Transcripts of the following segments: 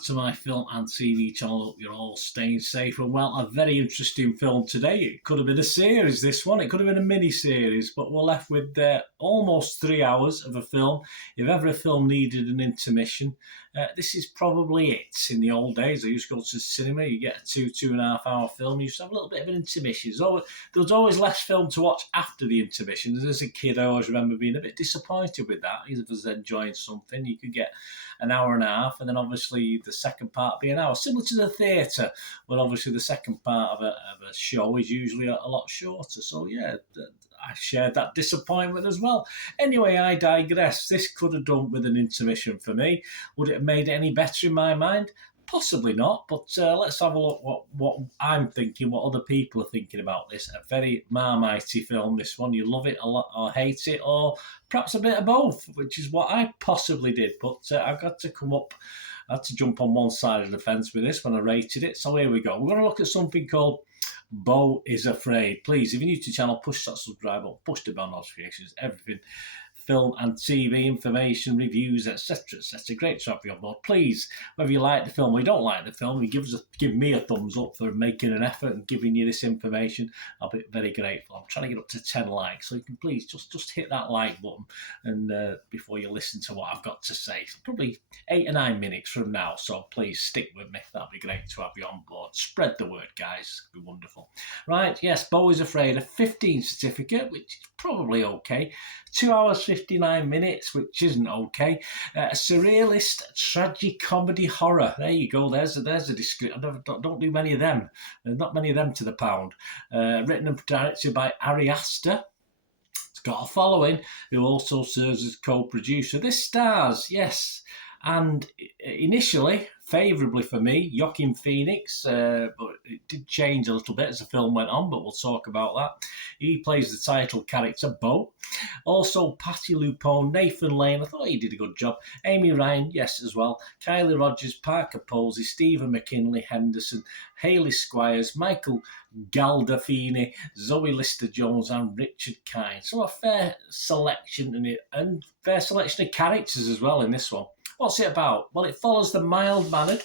back to my film and TV channel. Hope you're all staying safe and well. A very interesting film today. It could have been a series, this one. It could have been a mini-series, but we're left with almost 3 hours of a film. If ever a film needed an intermission, this is probably it. In the old days, I used to go to the cinema. You get a 2.5 hour film. You used to have a little bit of an intermission. So there was always less film to watch after the intermission. As a kid, I always remember being a bit disappointed with that. If I was enjoying something, you could get an hour and a half, and then obviously the second part be an hour. Similar to the theatre, where obviously the second part of a show is usually a lot shorter. So yeah, I shared that disappointment as well. Anyway, I digress. This could have done with an intermission for me. Would it have made it any better in my mind? Possibly not, but let's have a look what I'm thinking, what other people are thinking about this. A very Marmitey film, this one. You love it a lot or hate it, or perhaps a bit of both, which is what I possibly did. But I've got to I had to jump on one side of the fence with this when I rated it. So here we go. We're going to look at something called BEAU is Afraid. Please, if you're new to the channel, push that subscribe button, push the bell notifications, everything. Film and TV information, reviews, etc., etc. Great to have you on board. Please, whether you like the film or you don't like the film, you give me a thumbs up for making an effort and giving you this information. I'll be very grateful. I'm trying to get up to 10 likes, so you can please just hit that like button and before you listen to what I've got to say. It's probably 8 or 9 minutes from now, so please stick with me. That'll be great to have you on board. Spread the word, guys. It'll be wonderful. Right, yes, BEAU is Afraid, a 15 certificate, which is probably okay. 2 hours 59 minutes, which isn't okay. A surrealist tragic comedy horror. There you go. There's a description. I don't do many of them. There's not many of them to the pound. Written and directed by Ari Aster. It's got a following, who also serves as co-producer. This stars, yes, and initially, favourably for me, Joaquin Phoenix, but it did change a little bit as the film went on, but we'll talk about that. He plays the title character, BEAU. Also, Patti LuPone, Nathan Lane, I thought he did a good job. Amy Ryan, yes, as well. Kylie Rogers, Parker Posey, Stephen McKinley Henderson, Hayley Squires, Michael Galdafini, Zoe Lister-Jones, and Richard Kind. So a fair selection, and fair selection of characters as well in this one. What's it about? Well, it follows the mild-mannered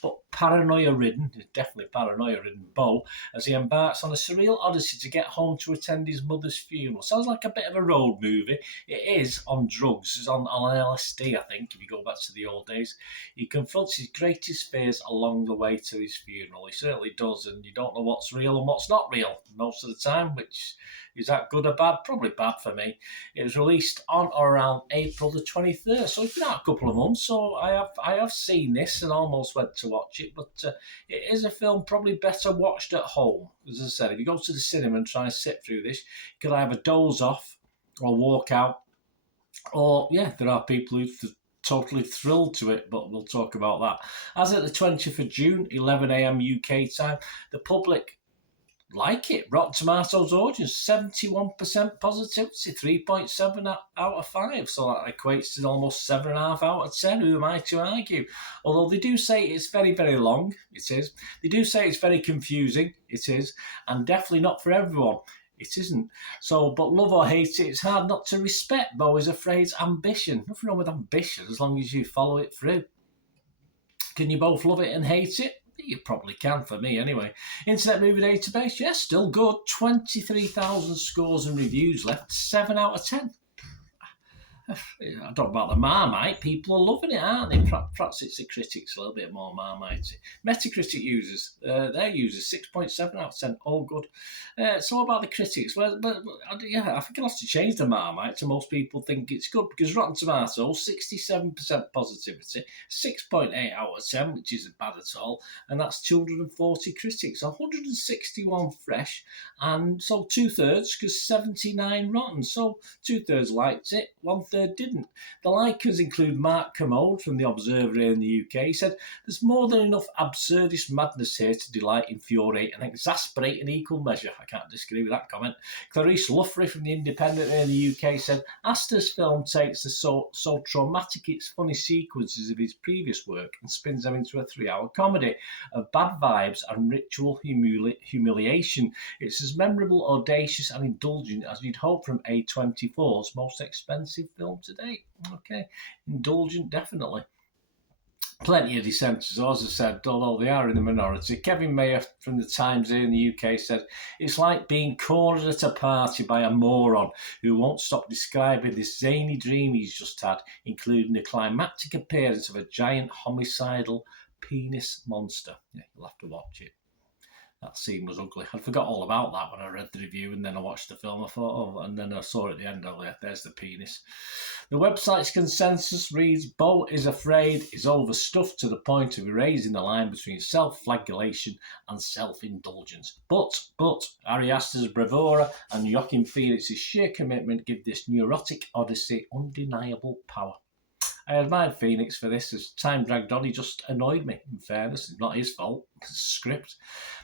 but paranoia-ridden, definitely paranoia-ridden BEAU as he embarks on a surreal odyssey to get home to attend his mother's funeral. Sounds like a bit of a road movie. It is on drugs. It's on LSD, I think, if you go back to the old days. He confronts his greatest fears along the way to his funeral. He certainly does, and you don't know what's real and what's not real most of the time, which is that good or bad? Probably bad for me. It was released on or around April the 23rd, so it's been out a couple of months. So I have seen this and almost went to watch it, but it is a film probably better watched at home. As I said, if you go to the cinema and try and sit through this, you could either doze off or walk out, or yeah, there are people who totally thrilled to it, but we'll talk about that. As at the 20th of June, 11 a.m. UK time, the public like it. Rotten Tomatoes audience, 71% positivity, 3.7 out of 5. So that equates to almost 7.5 out of 10. Who am I to argue? Although they do say it's very, very long. It is. They do say it's very confusing. It is. And definitely not for everyone. It isn't. So, but love or hate it, it's hard not to respect BEAU is Afraid's ambition. Nothing wrong with ambition as long as you follow it through. Can you both love it and hate it? You probably can, for me anyway. Internet Movie Database, yes, still good. 23,000 scores and reviews left, 7 out of 10. I don't know about the Marmite. People are loving it, aren't they? Perhaps it's the critics a little bit more Marmite. Metacritic users, their users, 6.7 out of 10. All good. It's all about the critics. Well, but yeah, I think I'll have to change the Marmite to most people think it's good, because Rotten Tomatoes, 67% positivity, 6.8 out of 10, which isn't bad at all, and that's 240 critics, 161 fresh, and so 2/3, because 79 rotten. So 2/3 liked it, 1/3 didn't. The likers include Mark Commode from The Observer in the UK. He said, "There's more than enough absurdist madness here to delight, infuriate and exasperate in equal measure." I can't disagree with that comment. Clarice Luffrey from The Independent in the UK said, "Astor's film takes the so traumatic its funny sequences of his previous work and spins them into a 3-hour comedy of bad vibes and ritual humiliation. It's as memorable, audacious and indulgent as you'd hope from A24's most expensive film to date." Okay, indulgent, definitely. Plenty of dissenters, as I said, although they are in the minority. Kevin Mayer from the Times here in the UK said, "It's like being cornered at a party by a moron who won't stop describing this zany dream he's just had, including the climactic appearance of a giant homicidal penis monster." Yeah, you'll have to watch it. That scene was ugly. I forgot all about that when I read the review, and then I watched the film. I thought, oh, and then I saw at the end, oh, yeah, there's the penis. The website's consensus reads, "Beau is afraid is overstuffed to the point of erasing the line between self-flagellation and self-indulgence. But Ari Aster's bravura and Joaquin Phoenix's sheer commitment give this neurotic odyssey undeniable power." I admired Phoenix for this. As time dragged on, he just annoyed me, in fairness. It's not his fault. It's the script.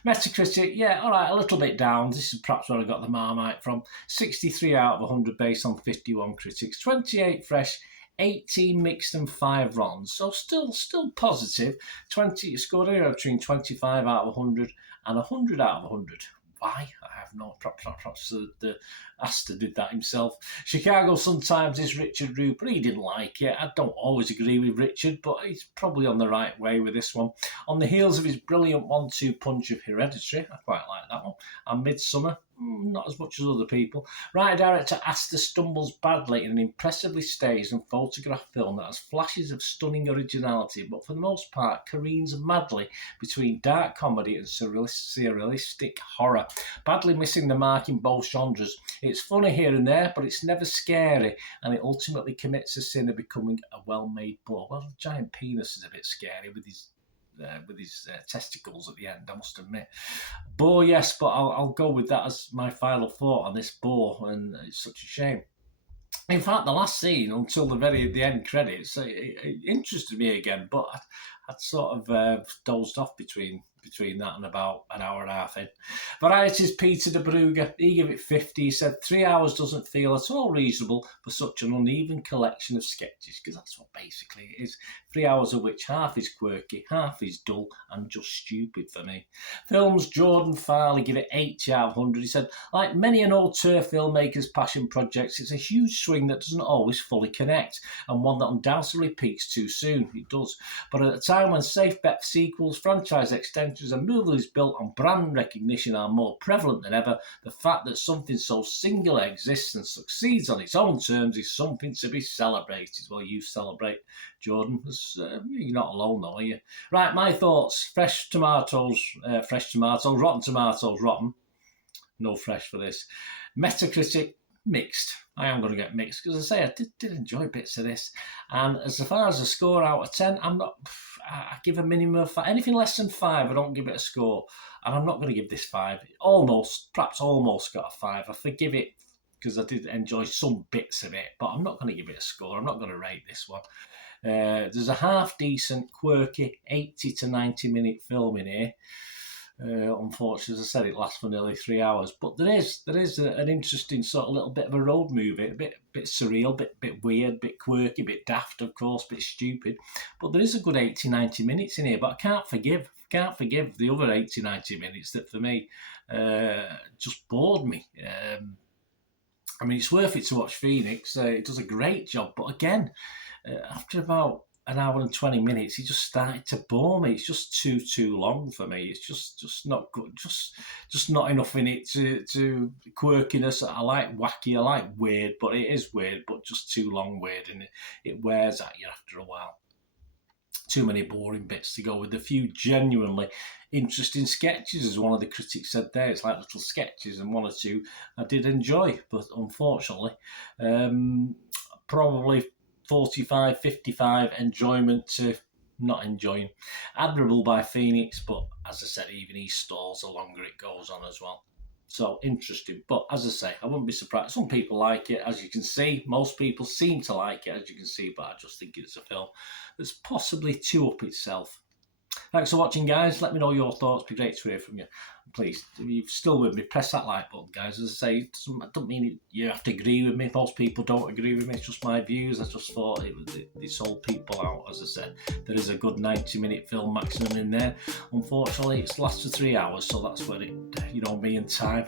Metacritic, yeah, all right, a little bit down. This is perhaps where I got the Marmite from. 63 out of 100 based on 51 critics. 28 fresh, 18 mixed and 5 rotten. So still positive. 20 scored anywhere between 25 out of 100 and 100 out of 100. Why? I have no. Perhaps the Astor did that himself. Chicago Sun-Times is Richard Rupert. He didn't like it. I don't always agree with Richard, but he's probably on the right way with this one. On the heels of his brilliant 1-2 punch of Hereditary, I quite like that one, and Midsummer, not as much as other people, writer-director Astor stumbles badly in an impressively staged and photographed film that has flashes of stunning originality, but for the most part careens madly between dark comedy and surrealistic horror, badly missing the mark in both genres. It's funny here and there, but it's never scary, and it ultimately commits a sin of becoming a well-made bore. Well, the giant penis is a bit scary with his testicles at the end, I must admit. Bore, yes, but I'll go with that as my final thought on this bore, and it's such a shame. In fact, the last scene until the end credits, it interested me again, but I'd sort of dozed off between that and about an hour and a half in. Variety's Peter de Brugge, he gave it 50. He said 3 hours doesn't feel at all reasonable for such an uneven collection of sketches, because that's what basically it is. 3 hours of which half is quirky, half is dull and just stupid for me. Films, Jordan Farley give it 80 out of 100. He said, like many an auteur filmmaker's passion projects, it's a huge swing that doesn't always fully connect, and one that undoubtedly peaks too soon. It does. But at a time when safe bet sequels, franchise extensions, and movies built on brand recognition are more prevalent than ever, the fact that something so singular exists and succeeds on its own terms is something to be celebrated. Well, you celebrate, Jordan. You're not alone, though, are you? Right, my thoughts. Fresh tomatoes, rotten tomatoes, rotten. No fresh for this. Metacritic, mixed. I am going to get mixed because, as I say, I did enjoy bits of this. And as far as a score out of 10, I give a minimum of 5. Anything less than 5, I don't give it a score. And I'm not going to give this 5. Perhaps almost got a 5. I forgive it because I did enjoy some bits of it, but I'm not going to give it a score. I'm not going to rate this one. There's a half-decent, quirky 80 to 90-minute film in here. Unfortunately, as I said, it lasts for nearly 3 hours. But there is an interesting sort of little bit of a road movie, a bit surreal, bit weird, bit quirky, bit daft, of course, bit stupid. But there is a good 80, 90 minutes in here. But I can't forgive the other 80, 90 minutes that for me just bored me. I mean, it's worth it to watch Phoenix. It does a great job. But again, after about an hour and 20 minutes, he just started to bore me. It's just too long for me. It's just not good. Just not enough in it to quirkiness. I like wacky, I like weird, but it is weird, but just too long weird, and it wears at you after a while. Too many boring bits to go with a few genuinely interesting sketches, as one of the critics said there. It's like little sketches, and one or two I did enjoy, but unfortunately, probably 45, 55 enjoyment to not enjoying. Admirable by Phoenix, but as I said, even he stalls the longer it goes on as well. So interesting, but as I say, I wouldn't be surprised. Some people like it, as you can see. Most people seem to like it, as you can see, but I just think it's a film that's possibly too up itself. Thanks for watching, guys. Let me know your thoughts. It'd be great to hear from you. Please, if you're still with me, press that like button, guys. As I say, I don't mean you have to agree with me. Most people don't agree with me. It's just my views. I just thought it sold people out. As I said, there is a good 90-minute film maximum in there. Unfortunately, it's lasted 3 hours, so that's where it, me and time.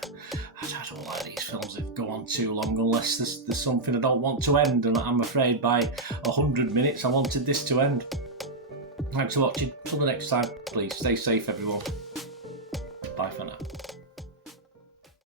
I don't like these films that go on too long unless there's something I don't want to end, and I'm afraid by 100 minutes I wanted this to end. Thanks for watching. Till the next time, please stay safe, everyone. Bye for now.